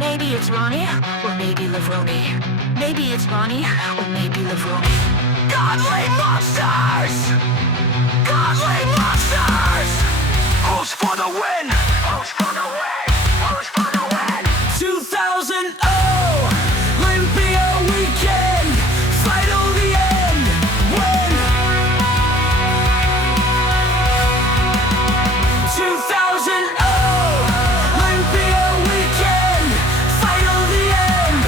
Maybe it's Ronnie, or maybe Levrone. Maybe it's Ronnie, or maybe Levrone. Godly monsters! Godly monsters! Who's for the win? Who's for the win? Who's for the win? 2000 Olympia weekend! Fight till the end! Win! 2000 Olympia weekend! Fight till the end!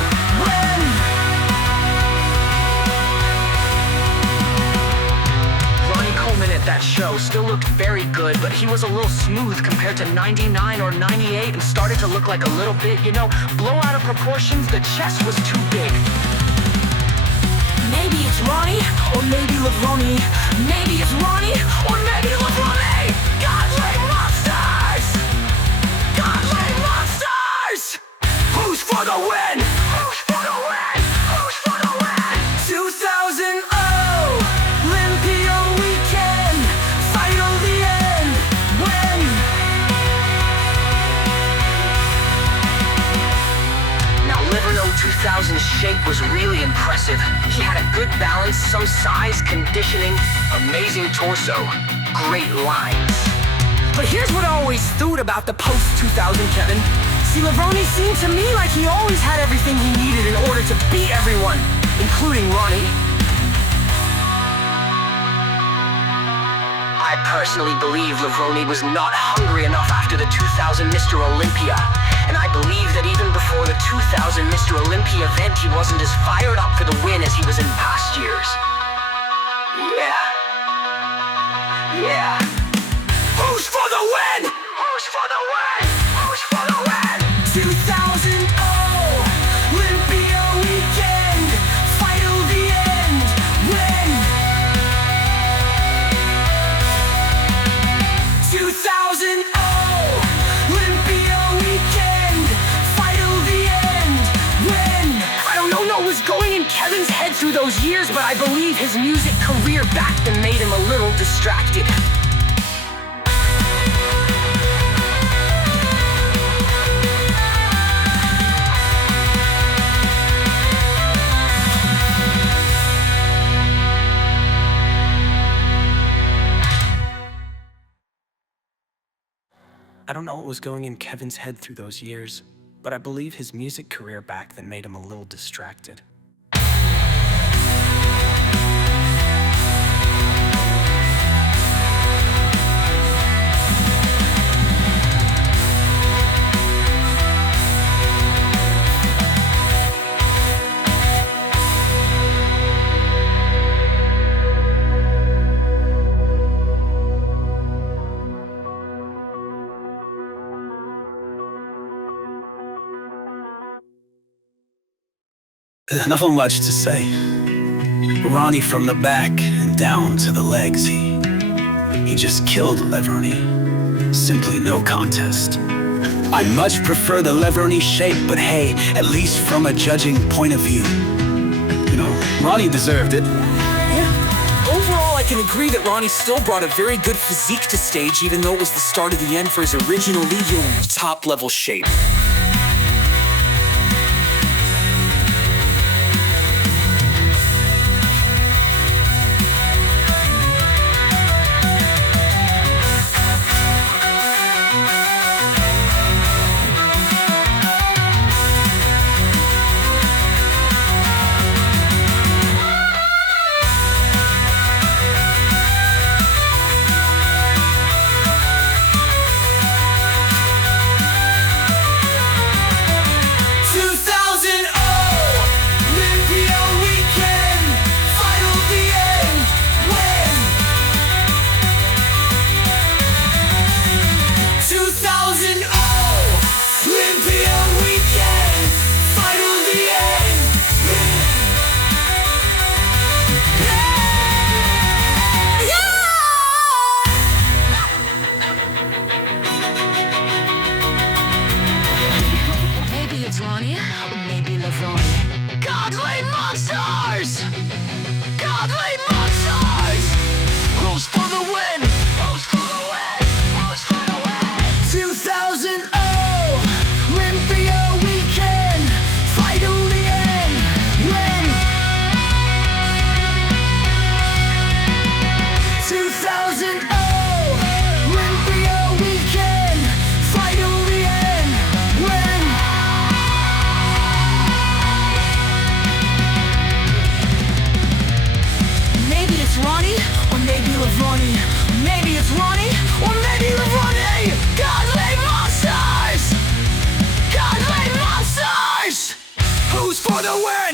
Win! Ronnie Coleman at that show still looked very good, but he was a little smooth compared to 99 or 98 and started to look like a little bit, blow out of proportions. The chest was too big. Maybe it's Ronnie, or maybe Levrone. Maybe it's Ronnie, or maybe Levrone. Godly monsters! Godly monsters! Who's for the win? Who's for the win? Who's for the win? 2000 Olympia weekend. Fight till the end. Win! Now Levrone 2000's shape was really impressive. He had a good balance, some size, conditioning, amazing torso, great lines. But here's what I always thought about the post-2000 Kevin. See, Levrone seemed to me like he always had everything he needed in order to beat everyone, including Ronnie. I personally believe Levrone was not hungry enough after the 2000 Mr. Olympia. And I believe that even before the 2000 Mr. Olympia event, he wasn't as fired up for the win as he was in past years. Yeah. Who's for the win? Who's for the win? Who's for the win? 2000 Olympia weekend. Fight till the end. Win. 2000 Olympia weekend. Fight till the end. Win. I don't know what was going in Kevin's head through those years, but I believe his music career back then made him a little distracted. I don't know what was going in Kevin's head through those years, but I believe his music career back then made him a little distracted. There's nothing much to say. Ronnie from the back and down to the legs, he just killed Levrone. Simply no contest. I much prefer the Levrone shape, but hey, at least from a judging point of view, Ronnie deserved it. Yeah. Overall, I can agree that Ronnie still brought a very good physique to stage, even though it was the start of the end for his original top-level shape. Godly monsters! Godly monsters! Who's for the win? Who's for the win? Who's for the win? 2000 Olympia weekend! the win!